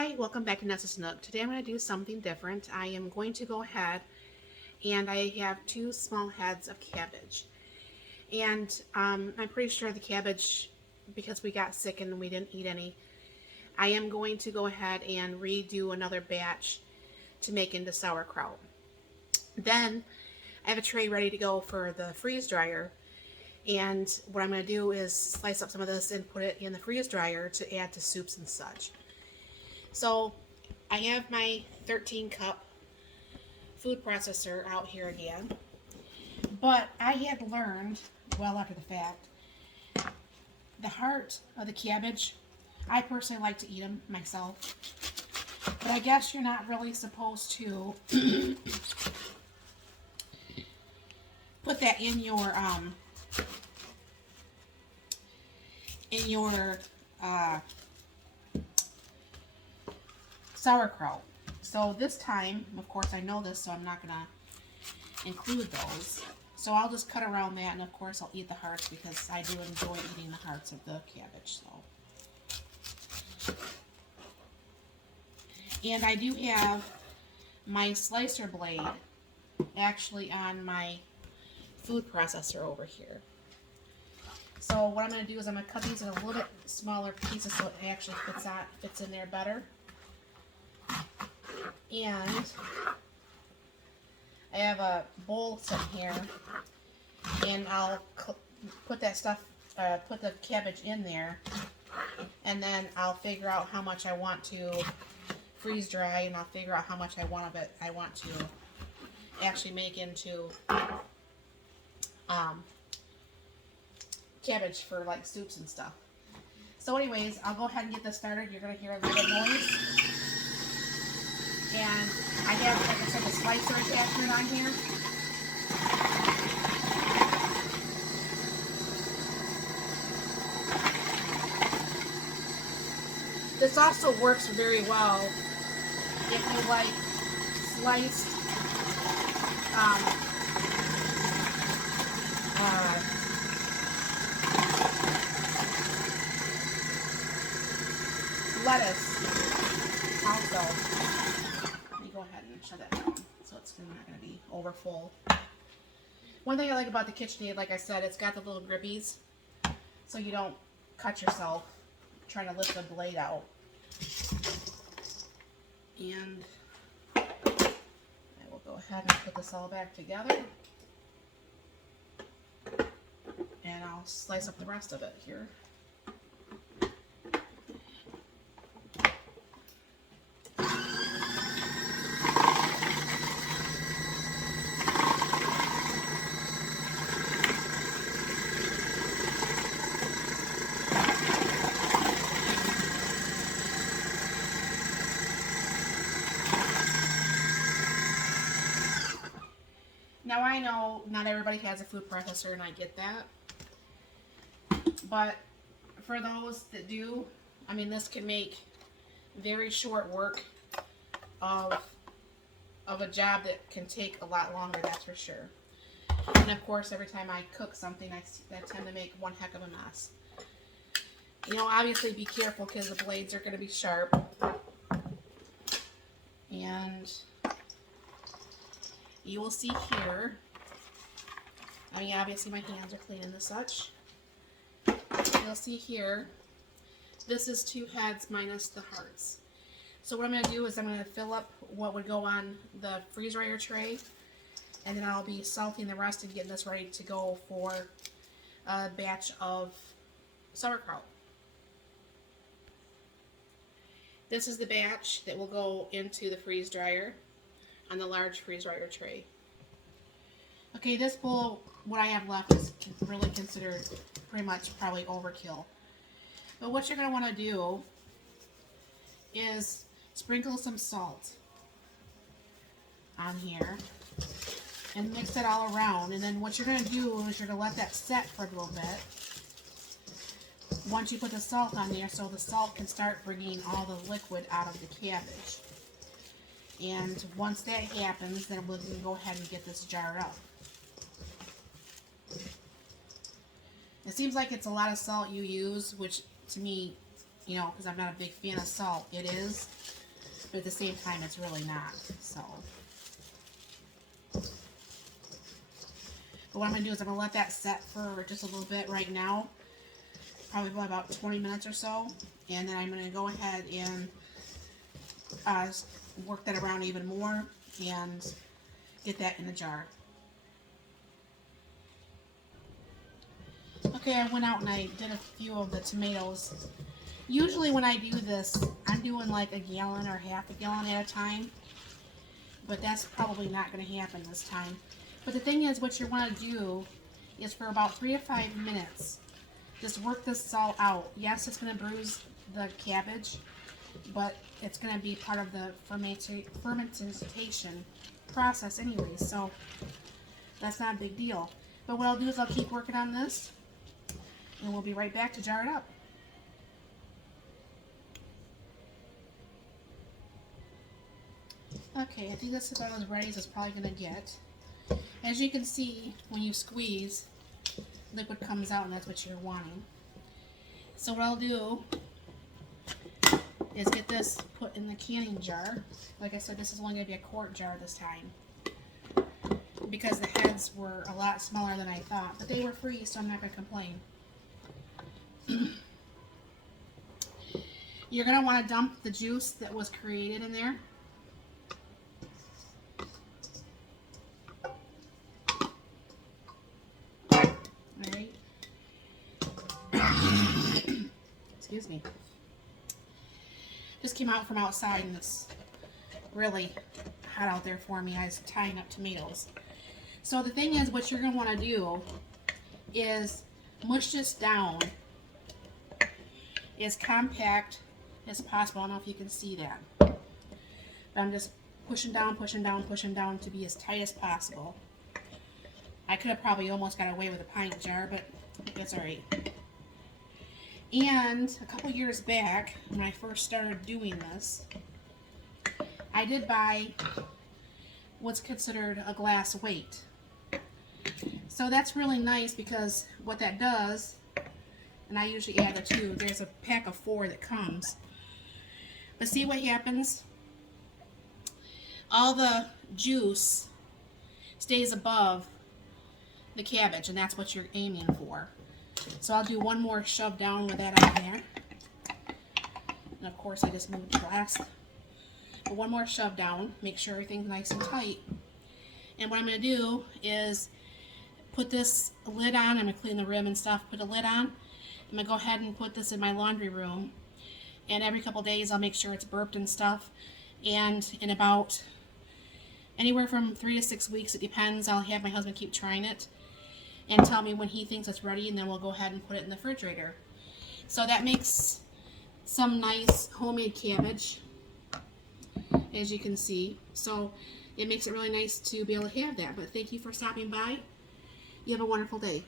Hi, welcome back to Nessa's Nook. Today I'm going to do something different. I am going to go ahead and I have two small heads of cabbage. And I'm pretty sure the cabbage, because we got sick and we didn't eat any, I am going to go ahead and redo another batch to make into sauerkraut. Then I have a tray ready to go for the freeze dryer. And what I'm going to do is slice up some of this and put it in the freeze dryer to add to soups and such. So I have my 13 cup food processor out here again, but I had learned well after the fact, the heart of the cabbage, I personally like to eat them myself, but I guess you're not really supposed to put that in your sauerkraut. So this time, of course I know this, so I'm not gonna include those. So I'll just cut around that, and of course I'll eat the hearts because I do enjoy eating the hearts of the cabbage. So, and I do have my slicer blade actually on my food processor over here. So what I'm going to do is I'm going to cut these in a little bit smaller pieces so it actually fits in there better. And I have a bowl sitting here, and I'll put that stuff, put the cabbage in there, and then I'll figure out how much I want to freeze dry, and I'll figure out how much I want of it. I want to actually make into cabbage for like soups and stuff. So anyways, I'll go ahead and get this started. You're going to hear a little noise. And I have, like I said, the slicer attachment on here. This also works very well if you like sliced lettuce also. Let me go ahead and shut that down so it's not going to be over full. One thing I like about the KitchenAid, like I said, it's got the little grippies so you don't cut yourself trying to lift the blade out. And I will go ahead and put this all back together. And I'll slice up the rest of it here. Now I know not everybody has a food processor, and I get that. But for those that do, I mean, this can make very short work of a job that can take a lot longer, that's for sure. And of course, every time I cook something, I tend to make one heck of a mess. You know, obviously be careful because the blades are going to be sharp. And you will see here, I mean, obviously my hands are clean and such. You'll see here, this is two heads minus the hearts. So what I'm going to do is I'm going to fill up what would go on the freeze dryer tray, and then I'll be salting the rest and getting this ready to go for a batch of sauerkraut. This is the batch that will go into the freeze dryer on the large freeze dryer tray. Okay, this bowl, what I have left, is really considered pretty much probably overkill. But what you're going to want to do is sprinkle some salt on here and mix it all around. And then what you're going to do is you're going to let that set for a little bit once you put the salt on there, so the salt can start bringing all the liquid out of the cabbage. And once that happens, then we'll go ahead and get this jarred up. It seems like it's a lot of salt you use, which to me, you know, because I'm not a big fan of salt, it is. but at the same time, it's really not. So, but what I'm going to do is I'm going to let that set for just a little bit right now, probably about 20 minutes or so, and then I'm going to go ahead and work that around even more and get that in the jar. Okay, I went out and I did a few of the tomatoes. Usually when I do this, I'm doing like a gallon or half a gallon at a time, but that's probably not going to happen this time. But the thing is, what you want to do is for about 3 to 5 minutes, just work this all out. Yes, it's going to bruise the cabbage, but it's going to be part of the fermentation process anyway, so that's not a big deal. But what I'll do is I'll keep working on this, and we'll be right back to jar it up. Okay, I think that's about as ready as it's probably going to get. As you can see, when you squeeze, liquid comes out, and that's what you're wanting. So what I'll do is get this put in the canning jar. Like I said, this is only going to be a quart jar this time, because the heads were a lot smaller than I thought, but they were free, so I'm not going to complain. You're going to want to dump the juice that was created in there. Alright. Excuse me. Just came out from outside and it's really hot out there for me. I was tying up tomatoes. So the thing is, what you're going to want to do is mush this down as compact as possible. I don't know if you can see that, but I'm just pushing down, pushing down, pushing down to be as tight as possible. I could have probably almost got away with a pint jar, but that's alright. And a couple years back, when I first started doing this, I did buy what's considered a glass weight. So that's really nice, because what that does, and I usually add the 2, there's a pack of 4 that comes. But see what happens? All the juice stays above the cabbage, and that's what you're aiming for. So I'll do one more shove down with that on there. And of course I just moved the glass. But one more shove down, make sure everything's nice and tight. And what I'm going to do is put this lid on. I'm going to clean the rim and stuff, put a lid on. I'm going to go ahead and put this in my laundry room. And every couple days I'll make sure it's burped and stuff. And in about anywhere from 3 to 6 weeks, it depends, I'll have my husband keep trying it and tell me when he thinks it's ready, and then we'll go ahead and put it in the refrigerator. So that makes some nice homemade cabbage, as you can see. So it makes it really nice to be able to have that. But thank you for stopping by. You have a wonderful day.